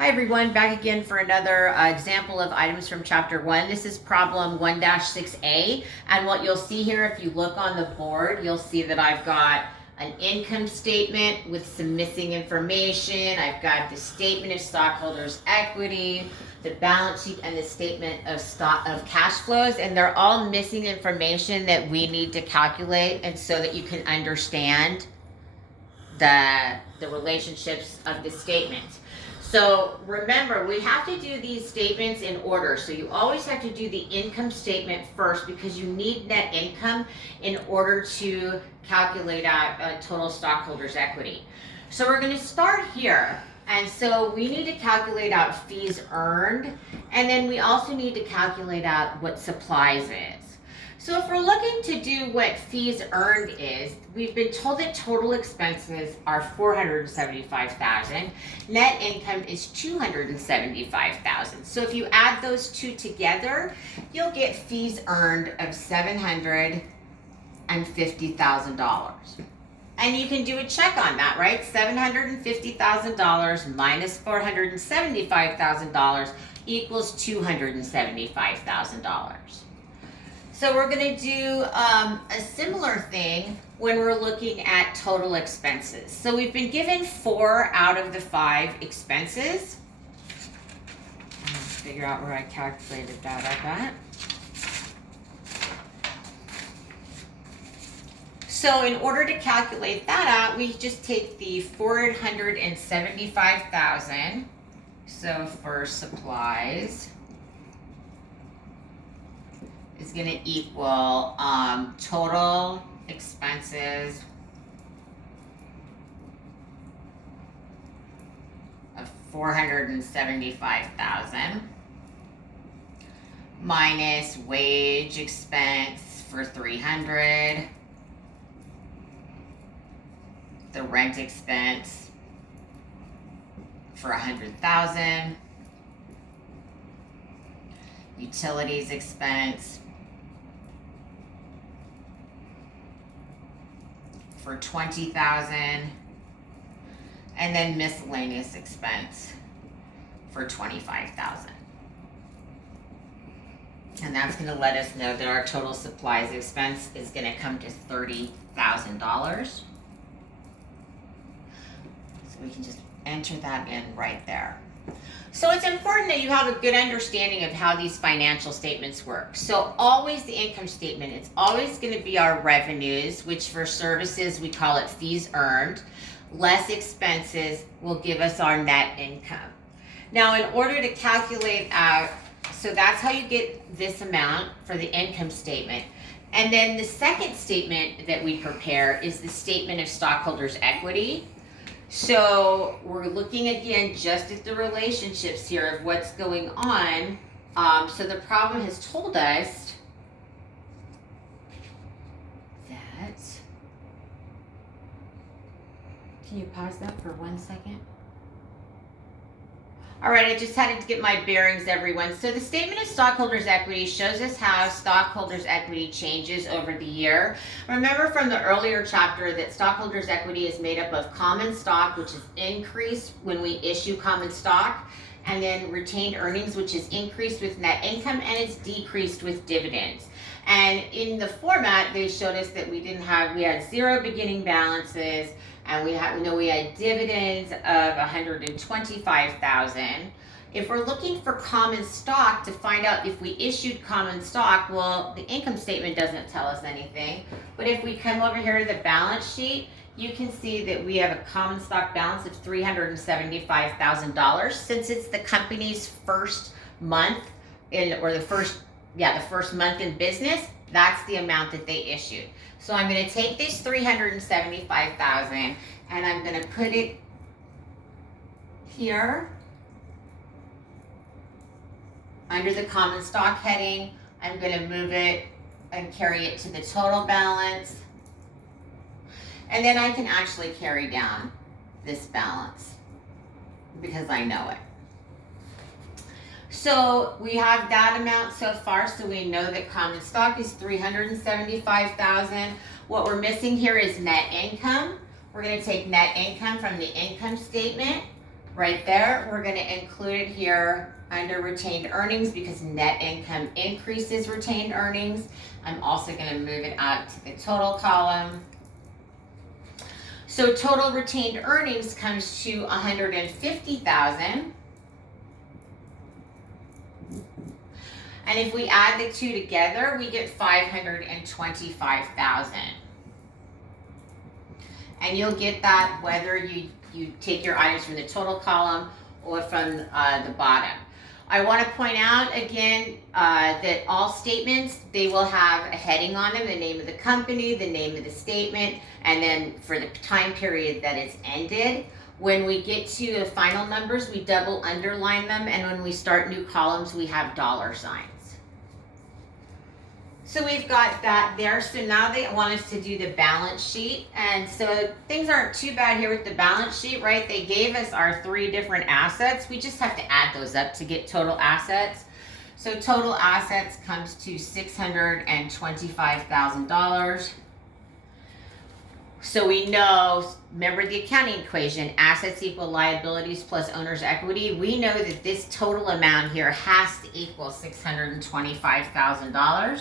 Hi everyone, back again for another example of items from chapter 1. This is problem 1-6A, and what you'll see here, if you look on the board, you'll see that I've got an income statement with some missing information. I've got the statement of stockholders' equity, the balance sheet, and the statement of cash flows, and they're all missing information that we need to calculate, and so that you can understand the relationships of the statements. So remember, we have to do these statements in order. So you always have to do the income statement first because you need net income in order to calculate out total stockholders' equity. So we're going to start here. And so we need to calculate out fees earned. And then we also need to calculate out what supplies is. So if we're looking to do what fees earned is, we've been told that total expenses are $475,000. Net income is $275,000. So if you add those two together, you'll get fees earned of $750,000. And you can do a check on that, right? $750,000 minus $475,000 equals $275,000. So we're going to do a similar thing when we're looking at total expenses. So we've been given 4 out of the 5 expenses. Let's figure out where I calculated that at. So in order to calculate that out, we just take the $475,000. So for supplies is going to equal total expenses of $475,000 minus wage expense for $300, the rent expense for $100,000, utilities expense for $20,000, and then miscellaneous expense for $25,000. And that's going to let us know that our total supplies expense is going to come to $30,000. So we can just enter that in right there. So it's important that you have a good understanding of how these financial statements work. So always the income statement, it's always going to be our revenues, which for services we call it fees earned. Less expenses will give us our net income. Now in order to calculate out, so that's how you get this amount for the income statement. And then the second statement that we prepare is the statement of stockholders' equity. So we're looking again just at the relationships here of what's going on. So the problem has told us that, can you pause that for 1 second? All right, I just had to get my bearings, everyone. So the statement of stockholders' equity shows us how stockholders' equity changes over the year. Remember from the earlier chapter that stockholders' equity is made up of common stock, which is increased when we issue common stock, and then retained earnings, which is increased with net income, and it's decreased with dividends. And in the format, they showed us that we had 0 beginning balances, and we had dividends of $125,000. If we're looking for common stock to find out if we issued common stock, well, the income statement doesn't tell us anything. But if we come over here to the balance sheet, you can see that we have a common stock balance of $375,000. Since it's the company's first month the first month in business, that's the amount that they issued. So I'm going to take this $375,000 and I'm going to put it here under the common stock heading. I'm going to move it and carry it to the total balance. And then I can actually carry down this balance because I know it. So we have that amount so far, so we know that common stock is $375,000. What we're missing here is net income. We're going to take net income from the income statement right there. We're going to include it here under retained earnings because net income increases retained earnings. I'm also going to move it out to the total column. So total retained earnings comes to $150,000. And if we add the two together, we get $525,000. And you'll get that whether you take your items from the total column or from the bottom. I want to point out again that all statements, they will have a heading on them, the name of the company, the name of the statement, and then for the time period that it's ended. When we get to the final numbers, we double underline them, and when we start new columns, we have dollar signs. So we've got that there. So now they want us to do the balance sheet. And so things aren't too bad here with the balance sheet, right? They gave us our 3 different assets. We just have to add those up to get total assets. So total assets comes to $625,000. So we know, remember the accounting equation, assets equal liabilities plus owner's equity. We know that this total amount here has to equal $625,000.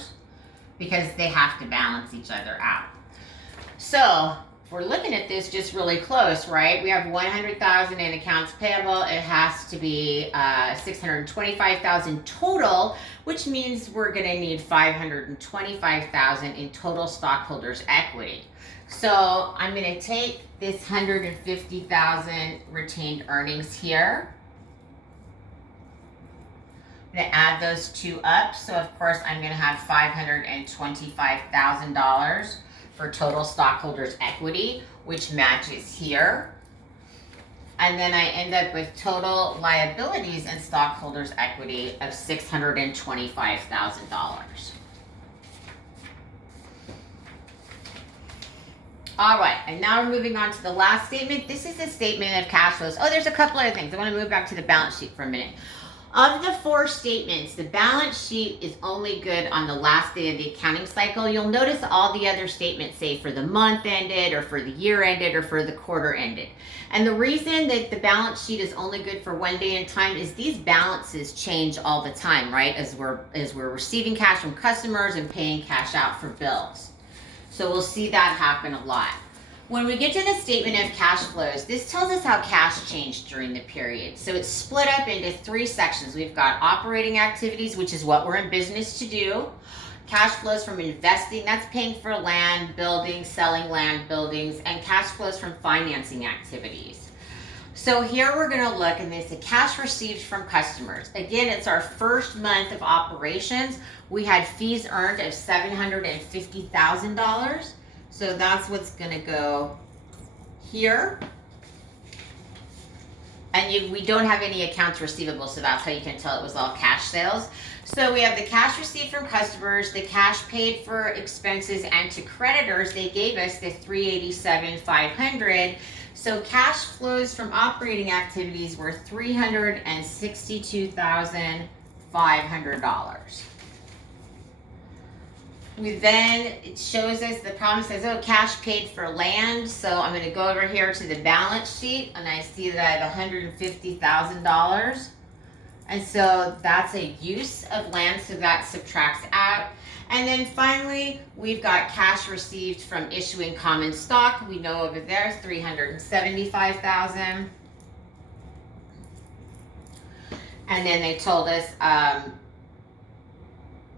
because they have to balance each other out. So if we're looking at this just really close, right? We have $100,000 in accounts payable. It has to be $625,000 total, which means we're going to need $525,000 in total stockholders' equity. So I'm going to take this $150,000 retained earnings here. I'm going to add those two up. So of course I'm going to have $525,000 for total stockholders equity, which matches here. And then I end up with total liabilities and stockholders equity of $625,000. All right, and now we're moving on to the last statement. This is a statement of cash flows. Oh, there's a couple other things. I want to move back to the balance sheet for a minute. Of the 4 statements, the balance sheet is only good on the last day of the accounting cycle. You'll notice all the other statements say for the month ended or for the year ended or for the quarter ended. And the reason that the balance sheet is only good for one day in time is these balances change all the time, right? As we're receiving cash from customers and paying cash out for bills. So we'll see that happen a lot. When we get to the statement of cash flows, this tells us how cash changed during the period. So it's split up into 3 sections. We've got operating activities, which is what we're in business to do. Cash flows from investing, that's paying for land, buildings, selling land, buildings, and cash flows from financing activities. So here we're going to look, and it's the cash received from customers. Again, it's our first month of operations. We had fees earned of $750,000. So that's what's going to go here. And we don't have any accounts receivable, so that's how you can tell it was all cash sales. So we have the cash received from customers, the cash paid for expenses, and to creditors, they gave us the $387,500. So cash flows from operating activities were $362,500. It shows us, the problem says, oh, cash paid for land. So I'm going to go over here to the balance sheet, and I see that I have $150,000. And so that's a use of land, so that subtracts out. And then finally, we've got cash received from issuing common stock. We know over there, $375,000. And then they told us,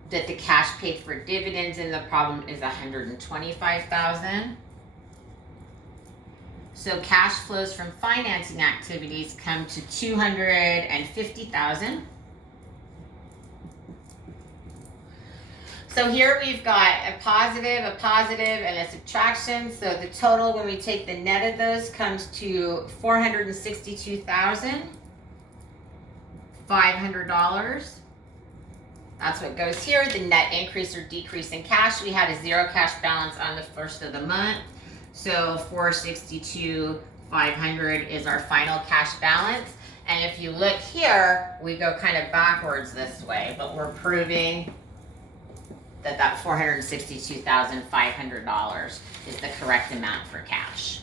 that the cash paid for dividends in the problem is $125,000. So cash flows from financing activities come to $250,000. So here we've got a positive, and a subtraction. So the total, when we take the net of those, comes to $462,500. That's what goes here, the net increase or decrease in cash. We had a 0 cash balance on the first of the month. So $462,500 is our final cash balance. And if you look here, we go kind of backwards this way, but we're proving that $462,500 is the correct amount for cash.